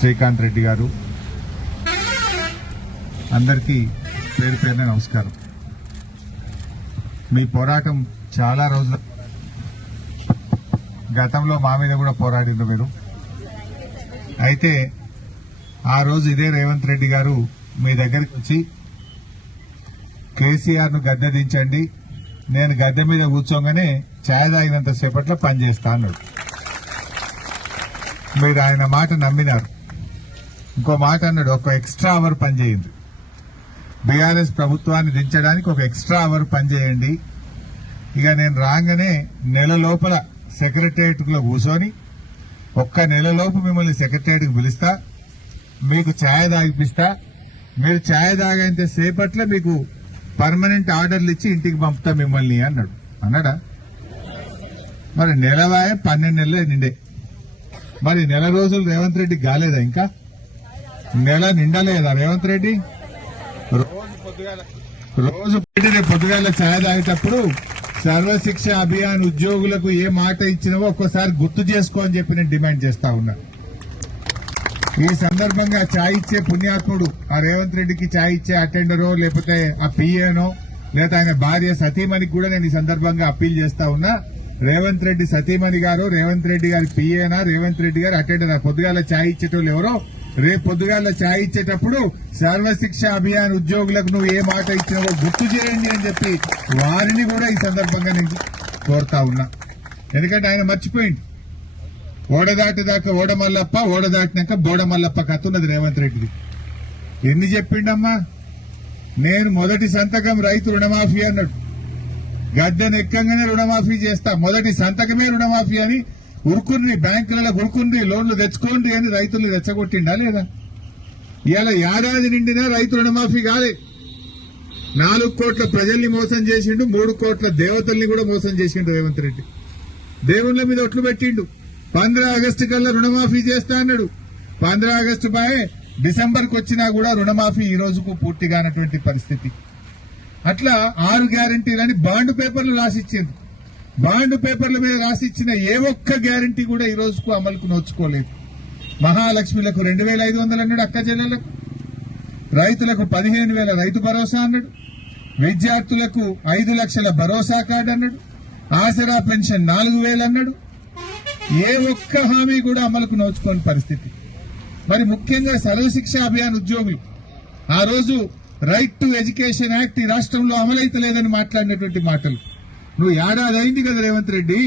శ్రీకాంత్ రెడ్డి గారు, అందరికీ పేరు పేరున నమస్కారం. మీ పోరాటం చాలా రోజుల గతంలో మా మీద కూడా పోరాడిండ్రు మీరు. అయితే ఆ రోజు ఇదే రేవంత్ రెడ్డి గారు మీ దగ్గరికి వచ్చి కేసీఆర్ ను గద్దె దించండి, నేను గద్దె మీద కూర్చోగానే ఛాయ్ తాగినంత సేపట్లో పనిచేస్తా అన్నాడు. మీరు ఆయన మాట నమ్మినారు. ఇంకో మాట అన్నాడు, ఒక ఎక్స్ట్రా అవర్ పనిచేయండి, బీఆర్ఎస్ ప్రభుత్వాన్ని దించడానికి ఒక ఎక్స్ట్రా అవర్ పనిచేయండి. ఇక నేను రాగానే నెల లోపల సెక్రటేరియట్ లో కూర్చొని ఒక్క నెలలోపు మిమ్మల్ని సెక్రటేరియట్కి పిలుస్తా, మీకు ఛాయ్ తాగిపిస్తా, మీరు ఛాయ్ తాగేంత సేపట్లో మీకు పర్మనెంట్ ఆర్డర్లు ఇచ్చి ఇంటికి పంపుతా మిమ్మల్ని అన్నాడు. అన్నాడా? మరి నెలవాయ 12 నెలలే నిండే. మరి నెల రోజులు రేవంత్ రెడ్డి కాలేదా? ఇంకా నెల నిండలేదా రేవంత్ రెడ్డి? రోజు పొద్దుగాల ఛాయ్ తాగేటప్పుడు సర్వశిక్ష అభియాన్ ఉద్యోగులకు ఏ మాట ఇచ్చినవో ఒక్కసారి గుర్తు చేసుకో అని చెప్పి నేను డిమాండ్ చేస్తా ఉన్నా. ఈ సందర్భంగా ఛాయ్ ఇచ్చే పుణ్యాత్ముడు ఆ రేవంత్ రెడ్డికి ఛాయ్ ఇచ్చే అటెండరో లేకపోతే ఆ పిఏనో లేదా ఆయన భార్య సతీమణికి కూడా నేను ఈ సందర్భంగా అప్పీల్ చేస్తా ఉన్నా. రేవంత్ రెడ్డి సతీమణి గారు, రేవంత్ రెడ్డి గారి పిఏనా, రేవంత్ రెడ్డి గారు అటెండర్ పొద్దుగాల ఛాయ్ ఇచ్చేటోళ్ళు ఎవరో రేపు పొద్దుగాల ఛాయ్ ఇచ్చేటప్పుడు సర్వశిక్ష అభియాన్ ఉద్యోగులకు నువ్వు ఏ మాట ఇచ్చినావో గుర్తు చేయండి అని చెప్పి వారిని కూడా ఈ సందర్భంగా నేను కోరుతా ఉన్నా. ఎందుకంటే ఆయన మర్చిపోయింది. ఓడదాటిదాకా ఓడమల్లప్ప, ఓడదాటినాక బోడమల్లప్ప కత్తున్నది రేవంత్ రెడ్డిది. ఎన్ని చెప్పిండమ్మా? నేను మొదటి సంతకం రైతు రుణమాఫీ అన్నాడు. గద్దెనెక్కంగానే రుణమాఫీ చేస్తా, మొదటి సంతకమే రుణమాఫీ అని ఉరుకుని బ్యాంకులలో ఉరుకుని లోన్లు తెచ్చుకోండి అని రైతులు రెచ్చగొట్టిండా లేదా? ఇవాళ ఏడాది నిండినా రైతు రుణమాఫీ కాలే. 4 కోట్ల ప్రజల్ని మోసం చేసిండు, 3 కోట్ల దేవతల్ని కూడా మోసం చేసిండు రేవంత్ రెడ్డి. దేవుళ్ల మీద ఒట్లు పెట్టిండు. 15 ఆగస్టు కల్లా రుణమాఫీ చేస్తా అన్నాడు. 15 ఆగస్టు బాయ్ డిసెంబర్కి వచ్చినా కూడా రుణమాఫీ ఈ రోజుకు పూర్తిగానటువంటి పరిస్థితి. అట్లా 6 గ్యారంటీలని బాండ్ పేపర్లు రాసిచ్చింది. బాండ్ పేపర్ల మీద రాసిచ్చిన ఏ ఒక్క గ్యారంటీ కూడా ఈ రోజుకు అమలుకు నోచుకోలేదు. మహాలక్ష్మిలకు 2500 అన్నాడు, అక్క చెల్లెలకు. రైతులకు 15,000 రైతు భరోసా అన్నాడు. విద్యార్థులకు 5 లక్షల భరోసా కార్డు అన్నాడు. ఆసరా పెన్షన్ 4,000 అన్నాడు. ఏ ఒక్క హామీ కూడా అమలుకు నోచుకోని పరిస్థితి. మరి ముఖ్యంగా సర్వశిక్ష అభియాన్ ఉద్యోగులు ఆ రోజు రైట్ టు ఎడ్యుకేషన్ యాక్ట్ ఈ రాష్ట్రంలో అమలైతలేదని మాట్లాడినటువంటి మాటలు. నువ్వు ఏడాది అయింది కదా రేవంత్ రెడ్డి,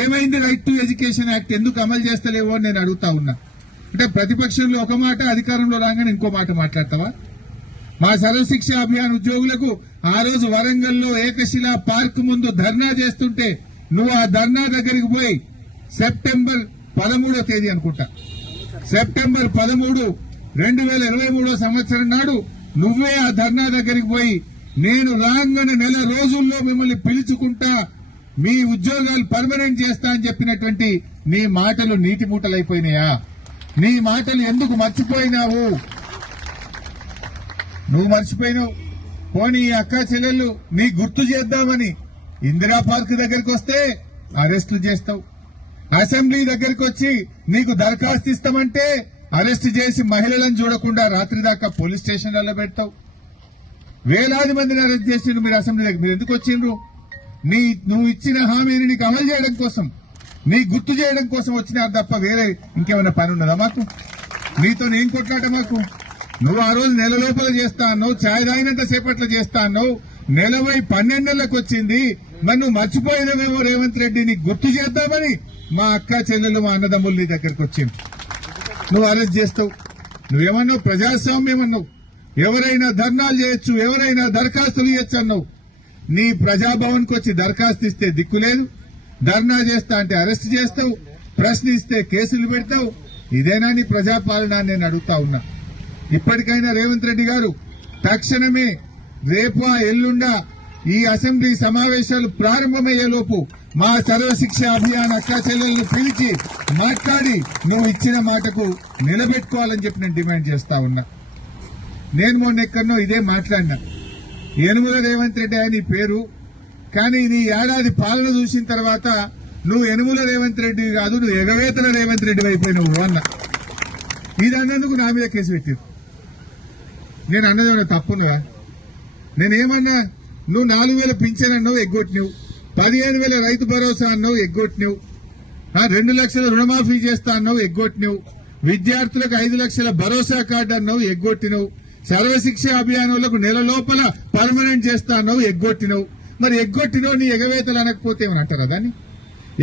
ఏమైంది రైట్ టు ఎడ్యుకేషన్ యాక్ట్ ఎందుకు అమలు చేస్తలేవో అని నేను అడుగుతా ఉన్నా. అంటే ప్రతిపక్షంలో ఒక మాట, అధికారంలో రాగానే ఇంకో మాట మాట్లాడతావా? మా సర్వశిక్ష అభియాన్ ఉద్యోగులకు ఆ రోజు వరంగల్లో ఏకశిలా పార్క్ ముందు ధర్నా చేస్తుంటే నువ్వు ఆ ధర్నా దగ్గరికి పోయి సెప్టెంబర్ 13వ తేదీ అనుకుంటా, సెప్టెంబర్ 13, 2023 సంవత్సరం నాడు నువ్వే ఆ ధర్నా దగ్గరికి పోయి నేను రాగానే నెల రోజుల్లో మిమ్మల్ని పిలుచుకుంటా, మీ ఉద్యోగాలు పర్మనెంట్ చేస్తా అని చెప్పినటువంటి నీ మాటలు నీటి మూటలైపోయినాయా? నీ మాటలు ఎందుకు మర్చిపోయినావు? నువ్వు మర్చిపోయినావు. పోనీ అక్క చెల్లెళ్ళు నీ గుర్తు చేద్దామని ఇందిరా పార్క్ దగ్గరికి వస్తే అరెస్టులు చేస్తావు. అసెంబ్లీ దగ్గరికి వచ్చి నీకు దరఖాస్తు ఇస్తామంటే అరెస్ట్ చేసి మహిళలను చూడకుండా రాత్రి దాకా పోలీస్ స్టేషన్లలో పెడతావు. వేలాది మందిని అరెస్ట్ చేసిండ్రు మీరు అసెంబ్లీ దగ్గర. మీరు ఎందుకు వచ్చిండ్రు? నువ్వు ఇచ్చిన హామీని నీకు అమలు చేయడం కోసం, నీ గుర్తు చేయడం కోసం వచ్చినారు తప్ప వేరే ఇంకేమైనా పని ఉన్నదా మాకు? నీతో ఏం కొట్లాట మాకు? నువ్వు ఆ రోజు నెల లోపల చేస్తా అన్నావు, ఛాయ్ తాగినంత సేపట్లో చేస్తా అన్నావు. నెలవై 12 నెలలకు వచ్చింది. మరి నువ్వు మర్చిపోయినవేమో రేవంత్ రెడ్డి, నీకు గుర్తు చేద్దామని మా అక్క చెల్లెలు మా అన్నదమ్ములు నీ దగ్గరకు వచ్చింది. నువ్వు అరెస్ట్ చేస్తావు. నువ్వేమన్నావు? ప్రజాస్వామ్యం అన్నావు. ఎవరైనా ధర్నాలు చేయొచ్చు, ఎవరైనా దరఖాస్తులు చేయొచ్చు అన్నావు. నీ ప్రజాభవన్కి వచ్చి దరఖాస్తు ఇస్తే దిక్కులేదు, ధర్నా చేస్తా అంటే అరెస్ట్ చేస్తావు, ప్రశ్నిస్తే కేసులు పెడతావు. ఇదేనా నీ ప్రజాపాలన అని నేను అడుగుతా ఉన్నా. ఇప్పటికైనా రేవంత్ రెడ్డి గారు తక్షణమే రేపు ఎల్లుండా ఈ అసెంబ్లీ సమావేశాలు ప్రారంభమయ్యేలోపు మా సర్వశిక్ష అభియాన్ అక్కా చెల్లెలను పిలిచి మాట్లాడి నువ్వు ఇచ్చిన మాటకు నిలబెట్టుకోవాలని చెప్పి నేను డిమాండ్ చేస్తా ఉన్నా. నేను మొన్న ఎక్కడనో ఇదే మాట్లాడినా. యనుమల రేవంత్ రెడ్డి అని పేరు, కానీ నీ ఏడాది పాలన చూసిన తర్వాత నువ్వు యనుమల రేవంత్ రెడ్డి కాదు, నువ్వు ఎగవేతల రేవంత్ రెడ్డి అయిపోయినావు అన్న. ఇది అన్నందుకు నా మీద కేసు పెట్టారు. నేను అన్నదేమన్నా తప్పునువా? నేనేమన్నా? నువ్వు 4,000 పింఛన్ అన్నావు, ఎగ్గొట్టినవు. 15,000 రైతు భరోసా అన్నావు, ఎగ్గొట్టినవు. 2 లక్షల రుణమాఫీ చేస్తా అన్నావు, ఎగ్గొట్టినవు. విద్యార్థులకు 5 లక్షల భరోసా కార్డు అన్నావు, ఎగ్గొట్టినవు. సర్వశిక్ష అభియానంలో నెల లోపల పర్మనెంట్ చేస్తా అన్నావు, ఎగ్గొట్టినవు. మరి ఎగ్గొట్టినవు నీ ఎగవేతలు అనకపోతే ఏమని అంటారా దాన్ని?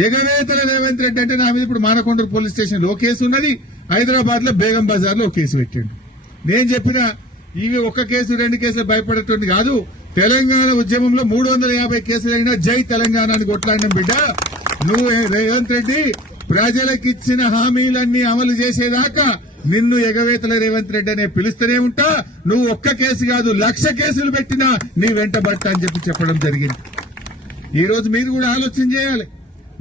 ఎగవేతల రేవంత్ రెడ్డి అంటే నా మీద ఇప్పుడు మానకొండూరు పోలీస్ స్టేషన్ లో కేసు ఉన్నది, హైదరాబాద్ లో బేగం బజార్ లో కేసు పెట్టిండు. నేను చెప్పిన ఇవి ఒక్క కేసు 2 కేసులు భయపడేటువంటి కాదు. తెలంగాణ ఉద్యమంలో 350 కేసులైనా జై తెలంగాణ అని కొట్లాడిన బిడ్డ నువ్వు. రేవంత్ రెడ్డి ప్రజలకిచ్చిన హామీలన్నీ అమలు చేసేదాకా నిన్ను ఎగవేతల రేవంత్ రెడ్డి అనే పిలుస్తూనే ఉంటా. నువ్వు ఒక్క కేసు కాదు 1,00,000 కేసులు పెట్టినా నీ వెంట పడతా అని చెప్పడం జరిగింది. ఈ రోజు మీరు కూడా ఆలోచన చేయాలి.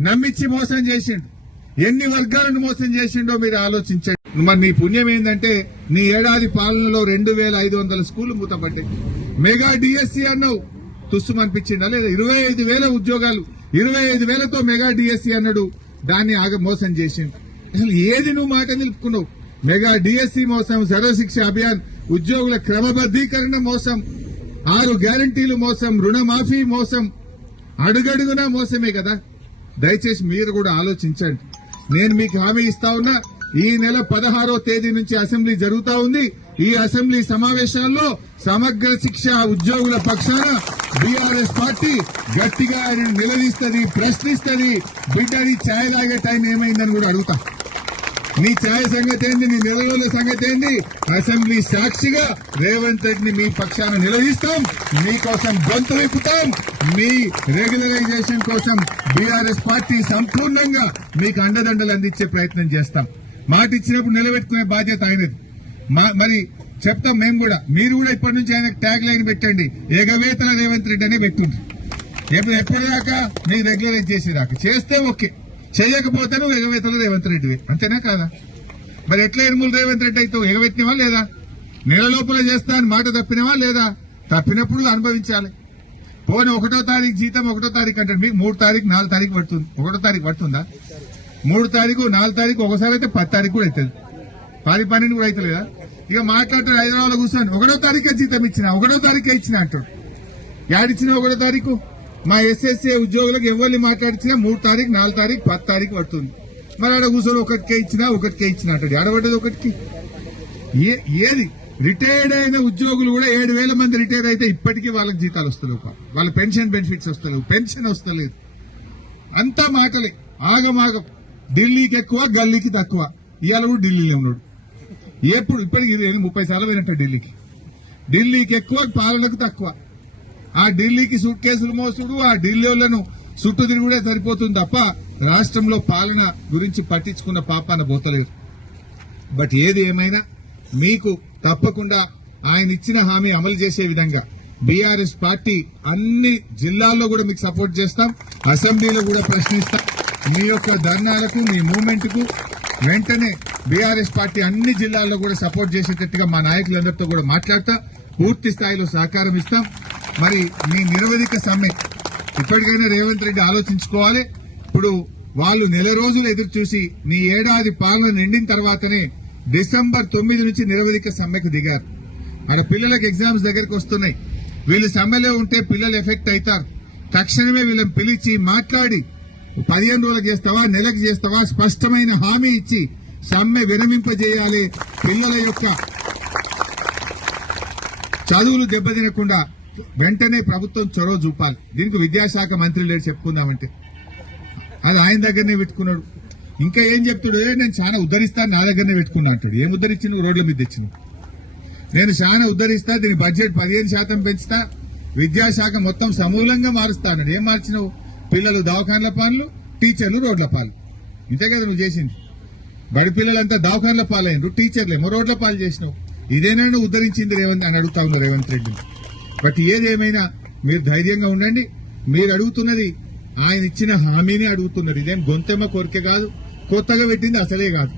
నమ్మిచ్చి మోసం చేసిండు, ఎన్ని వర్గాలను మోసం చేసిండో మీరు ఆలోచించండి. మరి నీ పుణ్యం ఏంటంటే నీ ఏడాది పాలనలో 2,500 స్కూళ్లు మూతపడ్డాయి. మెగా డిఎస్సీ అన్నావు, తుస్సుమనిపించిందా లేదా? 25,000 ఉద్యోగాలు, 25,000తో మెగా డిఎస్సీ అన్నాడు, దాన్ని మోసం చేసిండు. అసలు ఏది నువ్వు మాట నిలుపుకున్నావు? మెగా డిఎస్సీ మోసం, సర్వశిక్ష అభియాన్, ఉద్యోగుల క్రమబద్దీకరణ మోసం, 6 గ్యారంటీలు మోసం, రుణమాఫీ మోసం, అడుగడుగునా మోసమే కదా. దయచేసి మీరు కూడా ఆలోచించండి. నేను మీకు హామీ ఇస్తా ఉన్నా, ఈ నెల 16వ తేదీ నుంచి అసెంబ్లీ జరుగుతా ఉంది. ఈ అసెంబ్లీ సమావేశాల్లో సమగ్ర శిక్ష ఉద్యోగుల పక్షాన బీఆర్ఎస్ పార్టీ గట్టిగా నిలదీస్తుంది, ప్రశ్నిస్తుంది. బిడ్డని ఛాయ్ తాగే టైం ఏమైందని కూడా అడుగుతా. నీ ఛాయ్ సంగతి ఏంది, నీ నెలల సంగతి ఏంది? అసెంబ్లీ సాక్షిగా రేవంత్ రెడ్డిని మీ పక్షాన నిలదీస్తాం, మీకోసం గొంతు విప్పుతాం. మీ రెగ్యులరైజేషన్ కోసం బీఆర్ఎస్ పార్టీ సంపూర్ణంగా మీకు అండదండలు అందించే ప్రయత్నం చేస్తాం. మాట ఇచ్చినప్పుడు నిలబెట్టుకునే బాధ్యత ఆయనది. మరి చెప్తాం మేము కూడా. మీరు కూడా ఇప్పటి నుంచి ఆయన ట్యాగ్ లైన్ పెట్టండి, ఎగవేతల రేవంత్ రెడ్డి అనే పెట్టుండ్రు. ఎప్పటిదాకా మీరు రెగ్యులరైజ్ చేసేదాకా. చేస్తే ఓకే, చేయకపోతే నువ్వు ఎగవేతల రేవంత్ రెడ్డివే, అంతేనా కాదా? మరి ఎట్లా ఎరుములు రేవంత్ రెడ్డి అయితే ఎగవెట్టినవా లేదా? నెల లోపల చేస్తా అని మాట తప్పినవా లేదా? తప్పినప్పుడు అనుభవించాలి. పోనీ 1వ తారీఖు జీతం 1వ తారీఖు అంటారు, మీకు 3 తారీఖు 4 తారీఖు పడుతుంది. 1వ తారీఖు పడుతుందా? 3 తారీఖు 4 తారీఖు ఒకసారి అయితే 10 తారీఖు కూడా అవుతుంది, 10-12 కూడా అవుతలేదా? ఇక మాట్లాడతాడు హైదరాబాద్ లో కూర్చొని 1వ తారీఖు జీతం ఇచ్చిన, 1వ తారీఖు ఇచ్చిన అంటాడు. యాడిచ్చిన 1వ తారీఖు? మా ఎస్ఎస్ఏ ఉద్యోగులకు ఎవరిని మాట్లాడించినా 3 తారీఖు 4 తారీఖు 10 తారీఖు పడుతుంది. మరి ఆడ కూర్చొని 1కే ఇచ్చినా 1కే ఇచ్చిన అంటాడు. ఆడబడ్డది 1కి. ఏది? రిటైర్డ్ అయిన ఉద్యోగులు కూడా 7,000 మంది రిటైర్ అయితే ఇప్పటికీ వాళ్ళకి జీతాలు వస్తలేవు, వాళ్ళ పెన్షన్ బెనిఫిట్స్ వస్తలేవు, పెన్షన్ వస్తలేదు. అంతా మాటలే, ఆగమాగం. ఢిల్లీకి ఎక్కువ, గల్లీకి తక్కువ. ఇవాళ కూడా ఢిల్లీలో ఉన్నాడు. ఎప్పుడు ఇప్పటికి 30 సార్లు పోయినట్టు ఢిల్లీకి. ఢిల్లీకి ఎక్కువ, పాలనకు తక్కువ. ఆ ఢిల్లీకి సూట్ కేసులు మోసుడు, ఆ ఢిల్లీలను చుట్టూ తిరుగుడే సరిపోతుంది తప్ప రాష్ట్రంలో పాలన గురించి పట్టించుకున్న పాపాన పోతలేదు. బట్ ఏది ఏమైనా మీకు తప్పకుండా ఆయన ఇచ్చిన హామీ అమలు చేసే విధంగా బీఆర్ఎస్ పార్టీ అన్ని జిల్లాల్లో కూడా మీకు సపోర్ట్ చేస్తాం, అసెంబ్లీలో కూడా ప్రశ్నిస్తాం. మీ యొక్క ధర్నాలకు, మీ మూవ్మెంట్ కు వెంటనే బీఆర్ఎస్ పార్టీ అన్ని జిల్లాల్లో కూడా సపోర్ట్ చేసేటట్టుగా మా నాయకులందరితో కూడా మాట్లాడతా, పూర్తి స్థాయిలో సహకారం ఇస్తాం. మరి మీ నిరవధిక సమ్మె ఇప్పటికైనా రేవంత్ రెడ్డి ఆలోచించుకోవాలి. ఇప్పుడు వాళ్ళు నెల రోజులు ఎదురు చూసి నీ ఏడాది పాలన నిండిన తర్వాతనే డిసెంబర్ 9 నుంచి నిరవధిక సమ్మెకు దిగారు. ఆడ పిల్లలకు ఎగ్జామ్స్ దగ్గరికి వస్తున్నాయి. వీళ్ళు సమ్మెలో ఉంటే పిల్లలు ఎఫెక్ట్ అవుతారు. తక్షణమే వీళ్ళని పిలిచి మాట్లాడి 15 రోజులకు చేస్తావా, నెలకు చేస్తావా, స్పష్టమైన హామీ ఇచ్చి సమ్మె విరమింపజేయాలి. పిల్లల యొక్క చదువులు దెబ్బతినకుండా వెంటనే ప్రభుత్వం చొరవ చూపాలి. దీనికి విద్యాశాఖ మంత్రి లేడు చెప్పుకుందామంటే, అది ఆయన దగ్గరనే పెట్టుకున్నాడు. ఇంకా ఏం చెప్తాడు? నేను చాలా ఉద్ధరిస్తాను, నా దగ్గరనే పెట్టుకున్నా అంటాడు. ఏం ఉద్ధరించిన? రోడ్ల మీద తెచ్చినావు. నేను చాలా ఉద్ధరిస్తా, దీని బడ్జెట్ 15% పెంచుతా, విద్యాశాఖ మొత్తం సమూలంగా మారుస్తా అన్నాడు. ఏం మార్చినావు? పిల్లలు దవాఖాన్ల పాలు, టీచర్లు రోడ్ల పాలు. ఇంతే కదా నువ్వు చేసింది. బడి పిల్లలంతా దవాఖాన్ల పాలైనరు, టీచర్లేమో రోడ్ల పాలు చేసినావు. ఇదేనా నువ్వు ఉద్ధరించింది రేవంత్ అని అడుగుతా ఉన్నారు రేవంత్ రెడ్డి. బట్ ఏదేమైనా మీరు ధైర్యంగా ఉండండి. మీరు అడుగుతున్నది ఆయన ఇచ్చిన హామీని అడుగుతున్నారు. ఇదేం గొంతెమ్మ కోరిక కాదు, కొత్తగా పెట్టింది అసలే కాదు.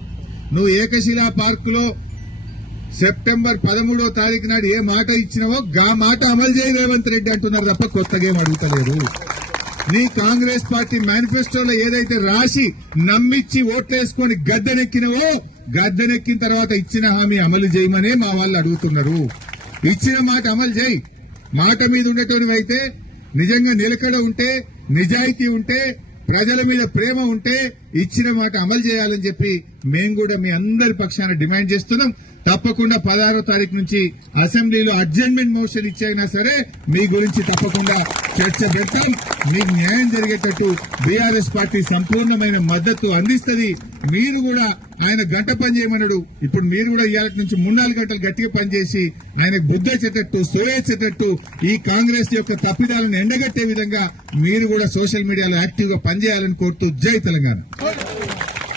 నువ్వు ఏకశిలా పార్కులో సెప్టెంబర్ 13వ తారీఖు నాడు ఏ మాట ఇచ్చినావో గా మాట అమలు చేయి రేవంత్ రెడ్డి అంటున్నారు తప్ప కొత్తగా ఏం అడుగుతలేరు. నీ కాంగ్రెస్ పార్టీ మేనిఫెస్టోలో ఏదైతే రాసి నమ్మిచ్చి ఓట్లేసుకొని గద్దెనెక్కినవో గద్దెనెక్కిన తర్వాత ఇచ్చిన హామీ అమలు చేయమనే మా వాళ్ళు అడుగుతున్నారు. ఇచ్చిన మాట అమలు చేయి. మాట మీద ఉండేటోనివైతే, నిజంగా నిలకడ ఉంటే, నిజాయితీ ఉంటే, ప్రజల మీద ప్రేమ ఉంటే ఇచ్చిన మాట అమలు చేయాలని చెప్పి మేము కూడా మీ అందరి పక్షాన డిమాండ్ చేస్తున్నాం. తప్పకుండా 16వ తారీఖు నుంచి అసెంబ్లీలో అడ్జర్న్మెంట్ మోషన్ ఇచ్చైనా సరే మీ గురించి తప్పకుండా చర్చ పెడతాం. మీకు న్యాయం జరిగేటట్టు బీఆర్ఎస్ పార్టీ సంపూర్ణమైన మద్దతు అందిస్తుంది. మీరు కూడా ఆయన గంట పని చేయమన్నాడు. ఇప్పుడు మీరు కూడా ఇవాళ నుంచి 3-4 గంటలు గట్టిగా పనిచేసి ఆయనకు బుద్ధేసేటట్టు, సోయేసేటట్టు, ఈ కాంగ్రెస్ యొక్క తప్పిదాలను ఎండగట్టే విధంగా మీరు కూడా సోషల్ మీడియాలో యాక్టివ్ గా పనిచేయాలని కోరుతూ జై తెలంగాణ.